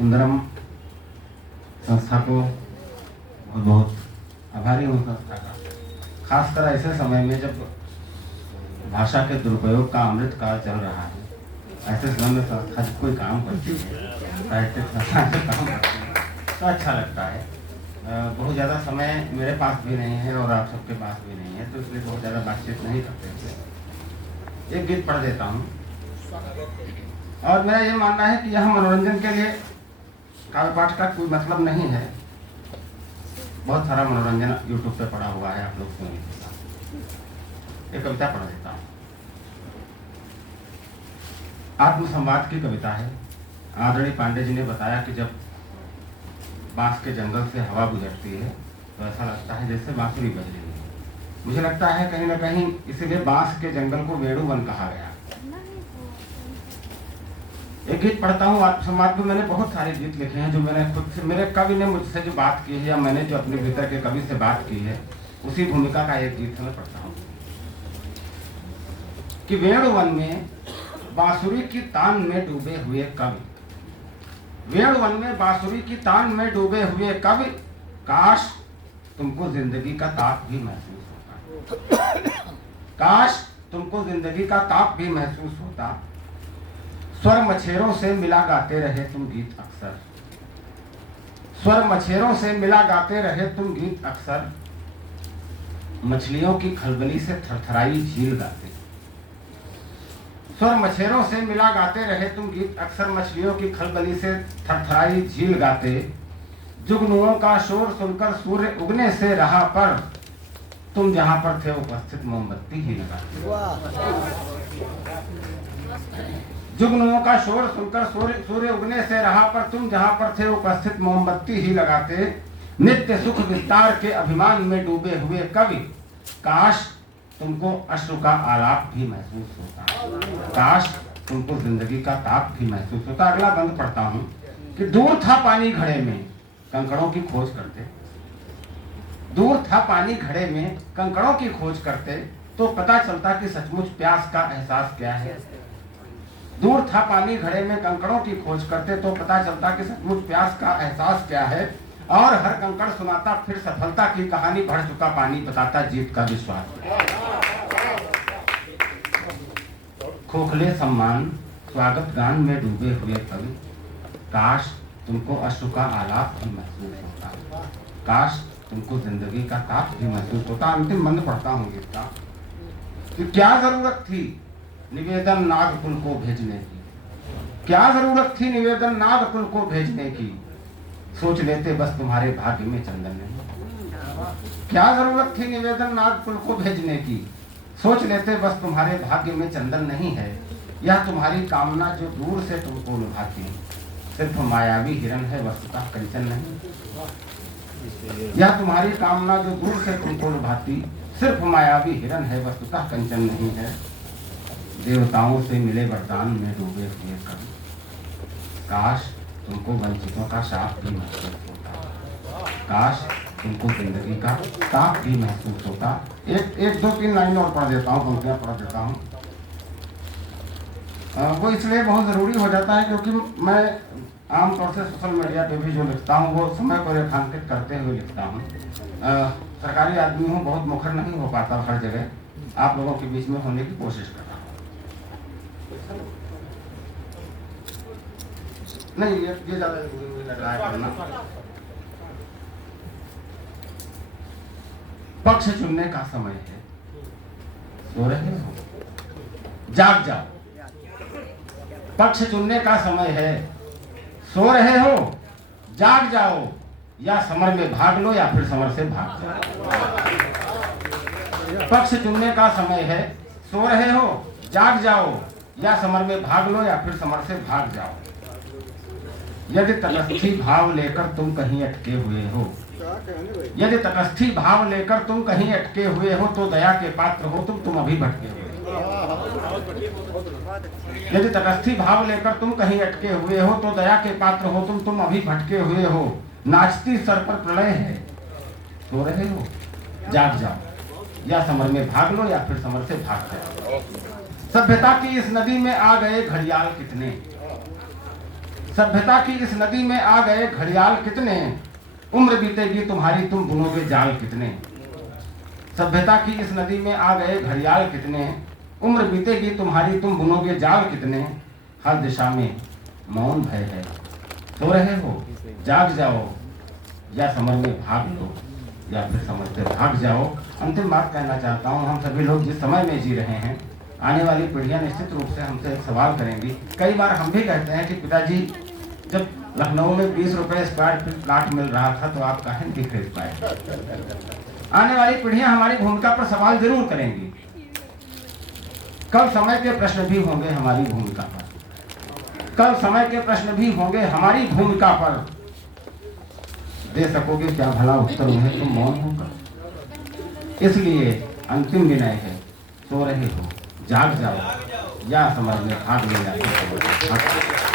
सुंदरम संस्था को बहुत बहुत आभारी हूँ संस्था का, खासकर ऐसे समय में जब भाषा के दुरुपयोग का अमृत काल चल रहा है। ऐसे समय में संस्था जब कोई काम करती है, साहित्यिक संस्था से काम करती है, तो अच्छा लगता है। बहुत ज़्यादा समय मेरे पास भी नहीं है और आप सबके पास भी नहीं है, तो इसलिए बहुत ज़्यादा बातचीत नहीं करते थे। एक गीत पढ़ देता हूँ। और मेरा ये मानना है कि यह मनोरंजन के लिए काव्य पाठ का कोई मतलब नहीं है। बहुत सारा मनोरंजन यूट्यूब पे पड़ा हुआ है, आप लोग सुनिए। एक कविता पढ़ देता हूँ। आत्मसंवाद की कविता है। आदरणीय पांडे जी ने बताया कि जब बांस के जंगल से हवा गुजरती है तो ऐसा लगता है जैसे बांसुरी बज रही है। मुझे लगता है कहीं ना कहीं इसीलिए बांस के जंगल को वेणुवन कहा गया। एक गीत पढ़ता हूँ आत्मसंवाद में। मैंने बहुत सारे गीत लिखे हैं जो मैंने खुद से, मेरे कवि ने मुझसे जो बात की है या मैंने जो अपने भीतर के कवि से बात की है, उसी भूमिका का एक गीत मैं पढ़ता हूँ कि वेणुवन में बांसुरी की तान में डूबे हुए कवि, वेणुवन में बांसुरी की तान में डूबे हुए कवि, काश तुमको जिंदगी का ताप भी महसूस होता, काश तुमको जिंदगी का ताप भी महसूस होता। स्वर मछेरों से मिला गाते रहे तुम गीत अक्सर, स्वर मछेरों से मिला गाते रहे तुम गीत अक्सर, मछलियों की खलबली से थरथराई झील गाते, स्वर मछेरों से मिला गाते रहे तुम गीत अक्सर, मछलियों की खलबली से थरथराई झील गाते। जुगनुओं का शोर सुनकर सूर्य उगने से रहा पर, तुम जहां पर थे उपस्थित मोमबत्ती ही लगाते। जुगनुओं का शोर सुनकर सूर्य उगने से रहा पर, तुम जहां पर थे उपस्थित मोमबत्ती ही लगाते। नित्य सुख विस्तार के अभिमान में डूबे हुए कवि, काश तुमको अश्रु का आलाप भी महसूस होता, काश तुमको जिंदगी का ताप भी महसूस होता। अगला बंद पढ़ता हूँ कि दूर था पानी घड़े में कंकड़ों की खोज करते, दूर था पानी घड़े में कंकड़ों की खोज करते, तो पता चलता कि सचमुच प्यास का एहसास क्या है। दूर था पानी घड़े में कंकड़ों की खोज करते, तो पता चलता कि सचमुच प्यास का एहसास क्या है। और हर कंकड़ सुनाता फिर सफलता की कहानी, भर चुका पानी बताता जीत का विश्वास। खोखले सम्मान स्वागत गान में डूबे हुए कवि, काश तुमको अश्रु का आलाप भी महसूस होता, काश तुमको जिंदगी का ताप भी महसूस होता। अंतिम बंद पढ़ता हूँ गीता कि क्या जरूरत थी निवेदन नागकुल को भेजने की, क्या जरूरत थी निवेदन नागकुल को भेजने की, सोच लेते बस तुम्हारे भाग्य में चंदन नहीं। क्या जरूरत थी निवेदन नागकुल को भेजने की, सोच लेते बस तुम्हारे भाग्य में चंदन नहीं है। यह तुम्हारी कामना जो दूर से तुमको लुभाती, सिर्फ मायावी हिरन है वस्तुतः कंचन नहीं। यह तुम्हारी कामना जो दूर से तुमको लुभाती, सिर्फ मायावी हिरन है वस्तुतः कंचन नहीं है। देवताओं से मिले वरदान में डूबे हुए कवि, काश तुमको वंचितों का शाप भी महसूस होता, काश तुमको जिंदगी का ताप भी महसूस होता। एक दो तीन लाइन और पढ़ देता हूँ, पंक्तियाँ पढ़ देता हूँ। वो इसलिए बहुत ज़रूरी हो जाता है क्योंकि मैं आमतौर से सोशल मीडिया पे भी जो लिखता हूँ वो समय को रेखांकित करते हुए लिखता हूँ। सरकारी आदमी हूँ, बहुत मुखर नहीं हो पाता हर जगह, आप लोगों के बीच में होने की कोशिश कर रहा हूँ। नहीं ये ज़्यादा जरूरी लग रहा है करना। पक्ष चुनने का समय है, सो रहे हो जाग जाओ, पक्ष चुनने का समय है, सो रहे हो जाग जाओ, या समर में भाग लो या फिर समर से भाग जाओ। पक्ष चुनने का समय है, सो रहे हो जाग जाओ, या समर में भाग लो या फिर समर से भाग जाओ। यदि तटस्थी भाव लेकर तुम कहीं अटके हुए हो, यदि तटस्थी भाव लेकर तुम कहीं अटके हुए हो, तो दया के पात्र हो तुम अभी भटके हुए हो। यदि तटस्थी भाव लेकर तुम कहीं अटके हुए हो, तो दया के पात्र हो तुम अभी भटके हुए हो। नाचती सर पर प्रलय है, सो रहे हो जाग जाओ, या समर में भाग लो या फिर समर से भाग जाओ। सभ्यता की इस नदी में आ गए घड़ियाल कितने, सभ्यता की इस नदी में आ गए घड़ियाल कितने, उम्र बीतेगी तुम्हारी तुम बुनोगे जाल कितने। सभ्यता की इस नदी में आ गए घड़ियाल कितने, उम्र बीतेगी तुम्हारी तुम बुनोगे जाल कितने। हर दिशा में मौन भय है, सो रहे हो जाग जाओ, या समर में भाग लो या फिर समझ से भाग जाओ। अंतिम बात कहना चाहता हूँ, हम सभी लोग जिस समय में जी रहे हैं, आने वाली पीढ़ियां निश्चित रूप से हमसे एक सवाल करेंगी। कई बार हम भी कहते हैं कि पिताजी जब लखनऊ में 20 रुपए स्क्वायर फीट प्लाट मिल रहा था तो आप काहे नहीं खरीद पाए। आने वाली पीढ़ियां हमारी भूमिका पर सवाल जरूर करेंगी। कल समय के प्रश्न भी होंगे हमारी भूमिका पर, कल समय के प्रश्न भी होंगे हमारी भूमिका पर। दे सकोगे क्या भला उत्तर उन्हें तुम मौन होकर। इसलिए अंतिम विनय है, सो रहे हो जाग जाओ या समझ में भाग ले जाते हो।